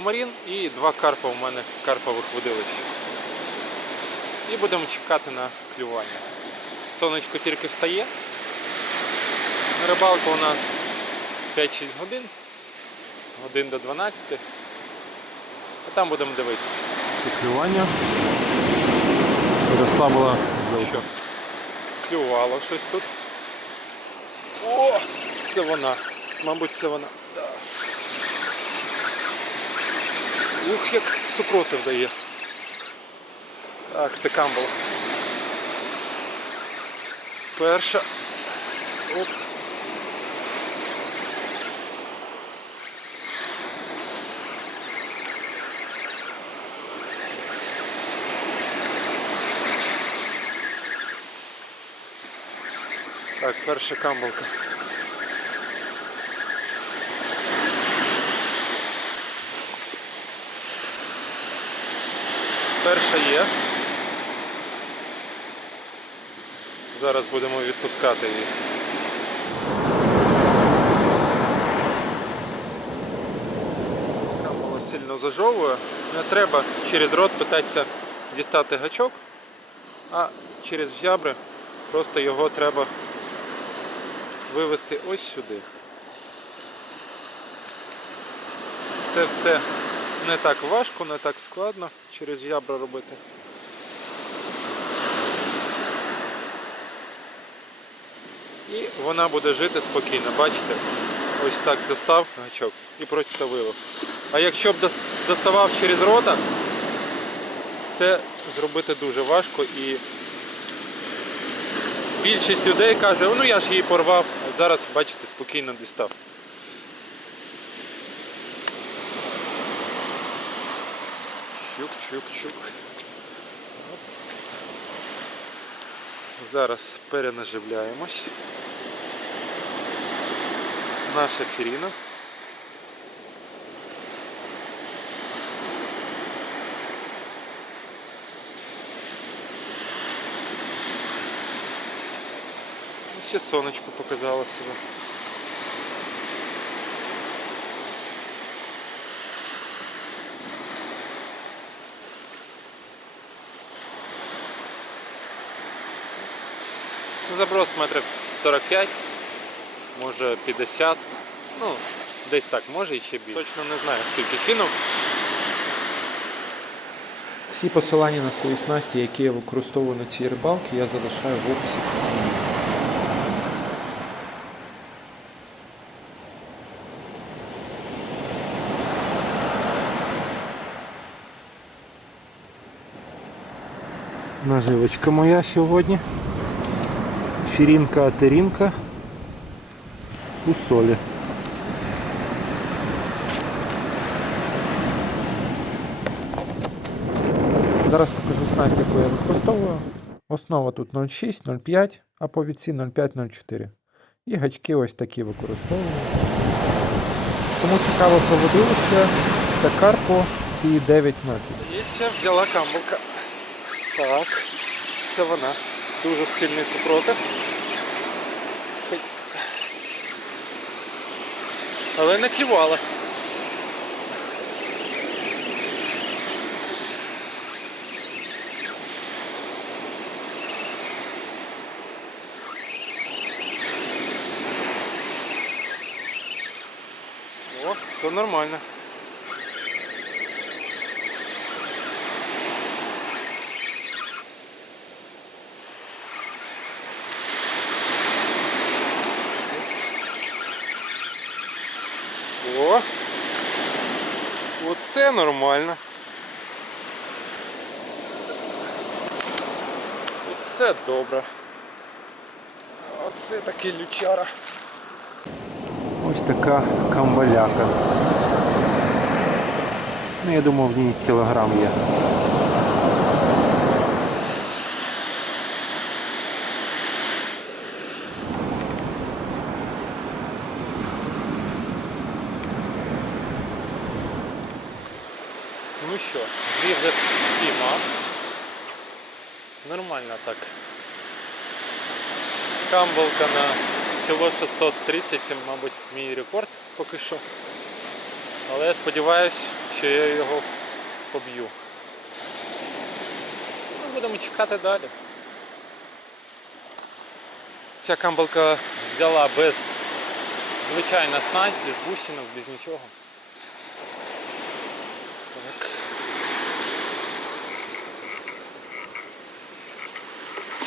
Єлеомарін і два карпа у мене карпових водилища. І будемо чекати на клювання. Сонечко тільки встає. Рибалка у нас 5-6 годин, годин до 12. А там будемо дивитися. Клювання. Розслабила що? Клювало щось тут. О! Це вона. Мабуть, це вона. Да. Ух, як супротив дає. Так, це камбал. Перша. Оп. Так, перша камбалка. Перша є. Зараз будемо відпускати її. Камбала сильно зажовує. Не треба через рот питатися дістати гачок, а через жабри просто його треба вивести ось сюди. Це все не так важко, не так складно через ябра робити. І вона буде жити спокійно, бачите? Ось так достав гачок і просто вилов. А якщо б доставав через рота, це зробити дуже важко і більшість людей каже, ну я ж її порвав, а зараз, бачите, спокійно дістав. Чук, чук, чук. Зараз перенаживляємось. Наша фіріна. Ще сонечко показало себе. Заброс метрів 45, може 50. Ну, десь так, може і ще більше. Точно не знаю, скільки кинув. Всі посилання на свої снасті, які я використовую на цій рибалці, я залишаю в описі під цим відео. Наживочка моя сьогодні. Фірінка атерінка у солі. Зараз покажу снасть, яку я використовую. Основа тут 0,6, 0,5, а повідці 0,5, 0,4. І гачки ось такі використовую. Кому цікаво про це Карпо і 9 метрів. Здається, взяла камбалка. Так, це вона. Дуже сильний супротив. Але не клювала. О, то нормально. О! Оце нормально. Оце добре. Оце такий лючара. Ось така камбаляка. Ну, я думав, в ній кілограм є. Ну що, дві вже піймав. Нормально так. Камбалка на кіло 630, це, мабуть, мій рекорд поки що. Але я сподіваюсь, чи я його поб'ю. Ну, будемо чекати далі. Ця камбалка взяла без звичайна снасть, без бусинок, без нічого. Так.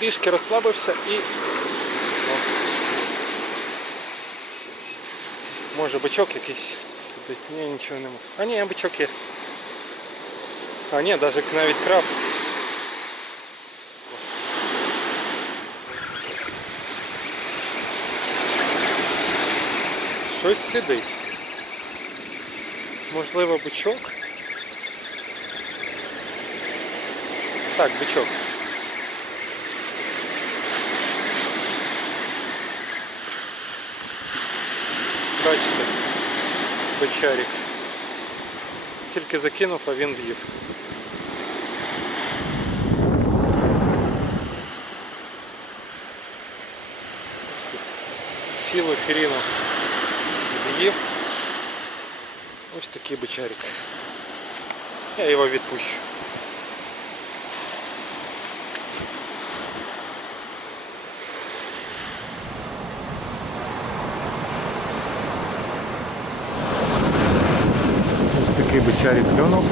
Трішки розслабився і. О. Може бичок якийсь сидить. Ні, нічого нема. А ні, бичок є. А ні, навіть навіть краб. Щось сидить. Можливо, бичок. Так, бичок. Бачите, бичарик. Тільки закинув, а він з'їв. Сілу фіріну з'їв. Ось такий бичарик. Я його відпущу. Ось такий бичарик клюнув.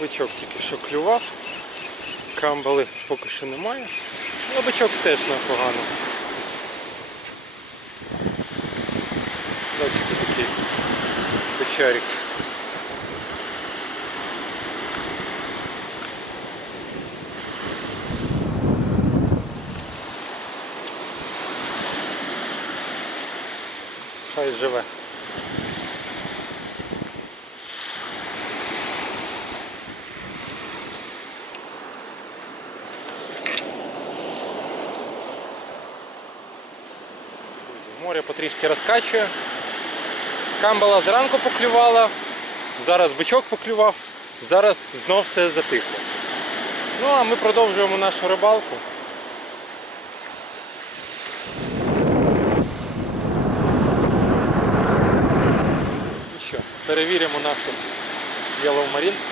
Бичок тільки що клював. Камбали поки що немає. Але бичок теж непогано. Бачите такий бичарик. Хай живе. Море потрішки розкачує. Камбала зранку поклювала, зараз бичок поклював, зараз знов все затихло. Ну а ми продовжуємо нашу рибалку. І що, перевіримо нашу Yellow Marine.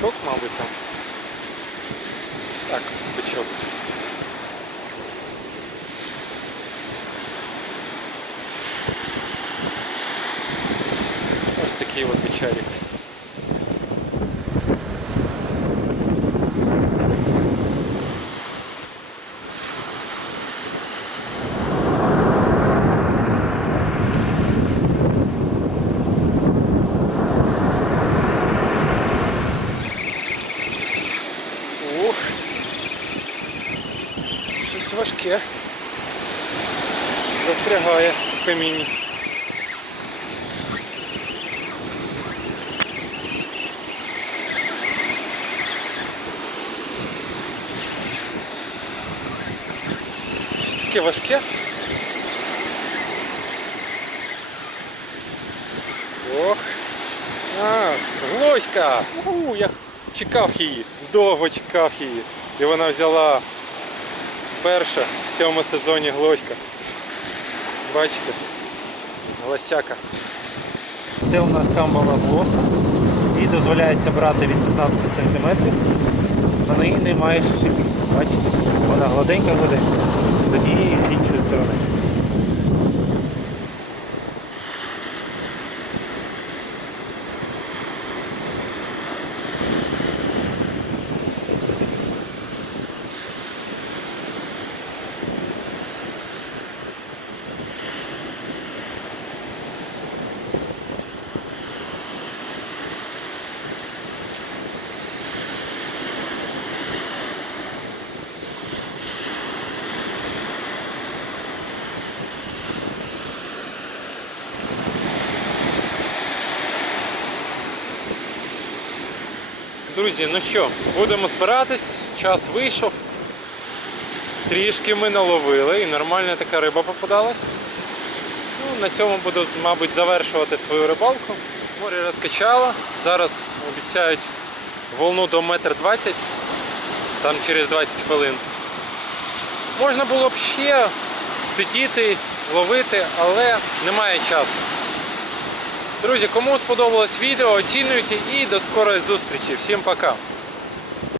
Бичок, мабуть, там. Так, бичок. Ось такий от бичарик. Щось важке. Застрягає в камінні. Щось таке важке. Ох. А, глоська! У, я чекав її, довго чекав її. І вона взяла перша в цьому сезоні глоська. Бачите? Глосяка. Це у нас камбала глоса. Їй дозволяється брати від 15 см. На неї немає шипів. Бачите? Вона гладенька гладенька. З однієї іншої сторони. Друзі, ну що, будемо збиратись, час вийшов. Трішки ми наловили і нормальна така риба попадалась. Ну, на цьому буду, мабуть, завершувати свою рибалку. Море розкачало. Зараз обіцяють волну до метр двадцять, там через 20 хвилин. Можна було б ще сидіти, ловити, але немає часу. Друзі, кому сподобалось відео, оцінюйте і до скорої зустрічі. Всім пока!